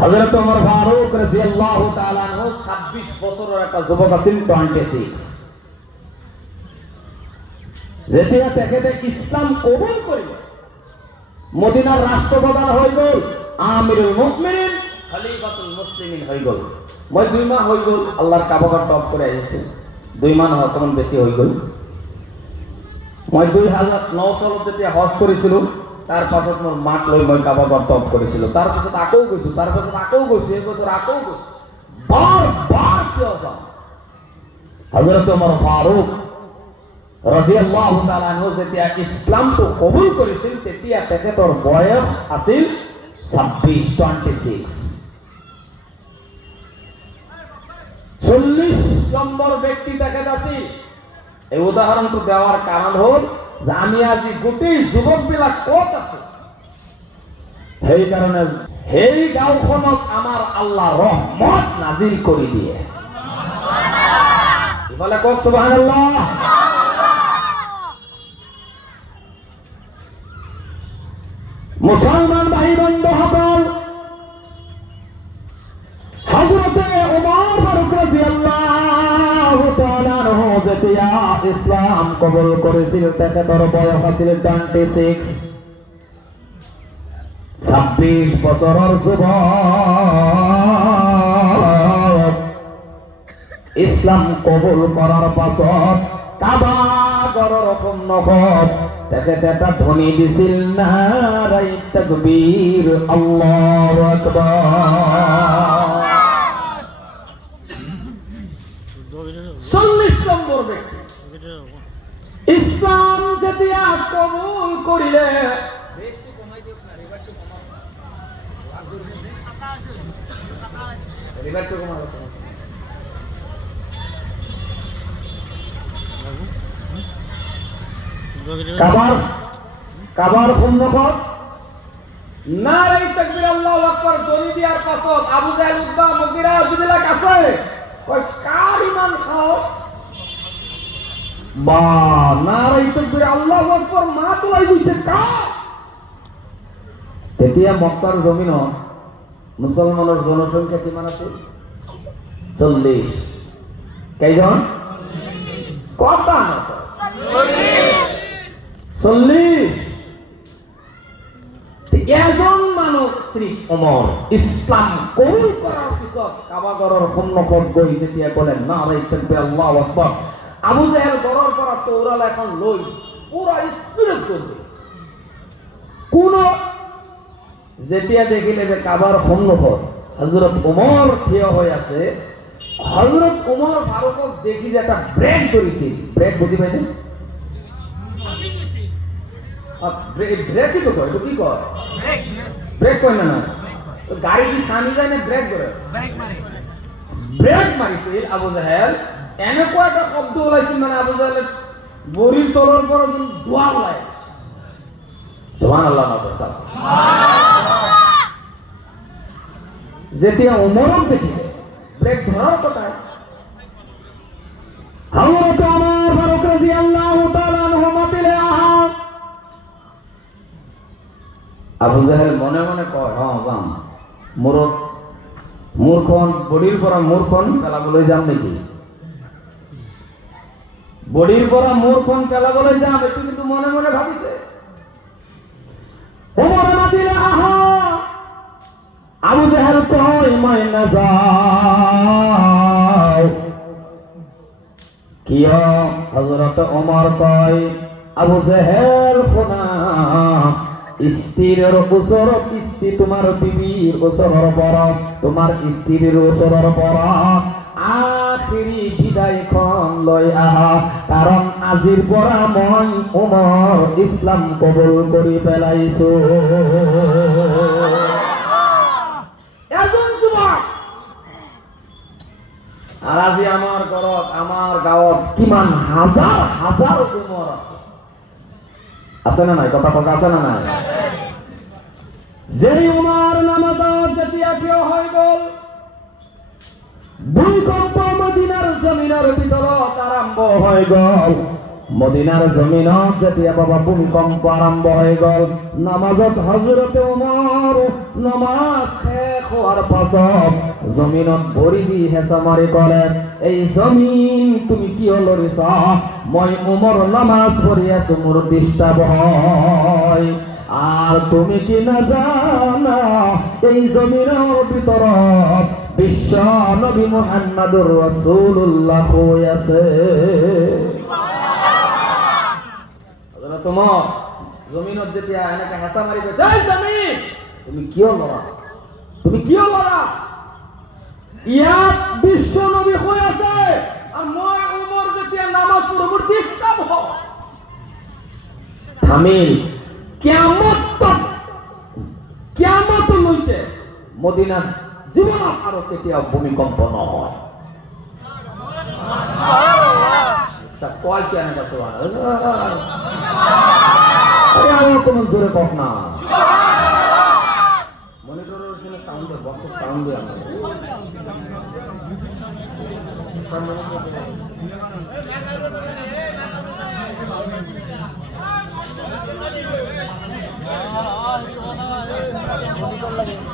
হযরত ওমর ফারুক রাদিয়াল্লাহু তাআলা আনহু 26 বছরের একটা যুবক আছেন 26 যেতিয়া তেখেতে ইসলাম কবুল করিল। মদিনার রাষ্ট্রপ্রধান হৈ গ'ল আমিরুল মুকমিনিন খলিফাতুল মুসলিমিন হৈ গ'ল। মই দুই মাহ হৈ গ'ল আল্লাহৰ কাবাগৰ টপ কৰি আহিছোঁ দুই মাহ নহয় অকণমান বেছি হৈ গ'ল। মই দুই হাজাৰ ন চনত যেতিয়া হজ কৰিছিলোঁ তাৰ পাছত মোৰ মাক লৈ মই কাবাগৰ টপ কৰিছিলোঁ। তাৰ পিছত আকৌ গৈছোঁ, তাৰ পাছত আকৌ গৈছোঁ, এই বছৰ আকৌ গৈছোঁ। বাৰ বাৰ কিয় যাওঁ ওমর ফারুক রাদিয়াল্লাহু তাআলা আনহু যেতিয়া ইছলামটো কবুল কৰিছিল, তেতিয়া তেখেতৰ বয়স আছিল 26 26 চল্লিশ নম্বৰ ব্যক্তি তেখেত আছিল। এই উদাহৰণটো দেওয়াৰ কাৰণ হ'ল আমি আজি গোটেই যুৱকবিলাক ক'ত আছো? সেইকাৰণে সেই গাঁওখনক আমাৰ আল্লাহ ৰহমত নাজিল কৰি দিয়ে। ইফালে কওক চুবাহ মুছলমান ভাই বন্ধুসকল আনহু ইসলাম কবুল করেছিল তেখেতৰ বয়স আছিল 26 ছাব্বিশ যুৱক ইছলাম কবুল কৰাৰ পাছত কাবা এটা ধ্বনি দিছিল নাৰাই তকবীৰ আল্লাহু আকবার। ব্যক্তি ইছলাম যেতিয়া কবুল কাবার কাবার আল্লাহু আকবার পাছত। আবু জাহেল উদ্বা আছে কয় বা নাৰাই তাকবীৰ আল্লাহু আকবার গৈছে কাৰ তেতিয়া মুছলমানৰ জনসংখ্যা কিমান আছিল চল্লিশ। কেইজন? কটা চল্লিশ। এজন শ্ৰী অমৰ ইছলাম কবুল পিছত যেতিয়া তেন্তে আল্লাহ আকবৰ আবু এখন যেতিয়া দেখিলে যে কাবাৰ সন্মুখত হজরত উমর থিয় হৈ আছে হজরত উমর ফারুকক দেখি যে এটা ব্ৰেক ধৰিছিল ব্ৰেক বুজি পাইছে? ব্ৰেক কি কয়, এইটো কি কয়? ব্ৰেক কয় না গাড়ী কি থামি যায় নে ব্ৰেক ধৰে ব্ৰেক মাৰিছিল আবু জাহেল। এনেকুৱা এটা শব্দ ওলাইছিল মানে আবু জাহেলে ভৰিৰ তলৰ পৰা যেন ধোঁৱা ওলাই জোৱান আল্লাহ যেতিয়া উমৰক দেখিলে ব্ৰেক ধৰাৰ কথাই হযরত ওমর ফারুক রাদিয়াল্লাহু তাআলা আবু জাহেল মনে মনে কয় হ যাম। পৰা মূৰখন পেলাবলৈ যাম পেলাবলৈ যাম কিন্তু মনে মনে ভাবিছে। আবু জাহেল কয় কিয়? হজরত ওমর কয়, আবু জাহেল শুনা স্ত্ৰীৰ ওচৰত স্ত্ৰী তোমাৰ বিবিৰ ওচৰৰ পৰা তোমাৰ স্ত্ৰীৰ ওচৰৰ পৰা আখিৰি বিদায়খন লৈ আহা কাৰণ আজিৰ পৰা মই উমৰ ইছলাম কবুল কৰি পেলাইছো এজন আর আজি আমার ঘরত আমার গাঁৱত কিমান হাজাৰ হাজাৰ উমৰ আছে। আছে না নাই? কথা কথা আছে না নাই? যেই উমাৰ নামাজত যেতিয়া থিয় হৈ গ'ল ভূমিকম্প মদিনাৰ জমিনৰ ভিতৰত আৰম্ভ হৈ গ'ল। মদিনার জমিনত যেতিয়া বাবা ভূমিকম্প আৰম্ভ হৈ গ'ল। নামাজত হজৰতে উমৰ নমাজ শেষ হোৱাৰ পাছত জমিনত ভৰি দি হেঁচা মাৰি ক'লে এই জমিন তুমি কিয় লৰিছা? মই উমৰ নামাজ পঢ়ি আছো, মোৰ ডিষ্টাৰ্ব হয়। আর তুমি কি না জানা, এই জমিনের ভিতৰত বিশ্ব নবী মোহাম্মদুর রসুল্লাহ হৈ আছে তোমাৰ জমিনত যেতিয়া এনেকে হেঁচা মাৰি কৈছে "এই জমিন, তুমি কিয় লৰা তুমি কিয় লৰা ইয়াত বিশ্ব নবী হৈ আছে মই উমৰ যেতিয়া নামাজ পঢ়ো হয় থামিল কেমত কেমতলৈকে মদিনাত জীৱনত আৰু কেতিয়াও ভূমিকম্প নহয়। তা কয় কেন গেছে আরে আমি কোনো না। মনিটরের বক্সের সাউন্ড দিয়ে আমরা Thank you.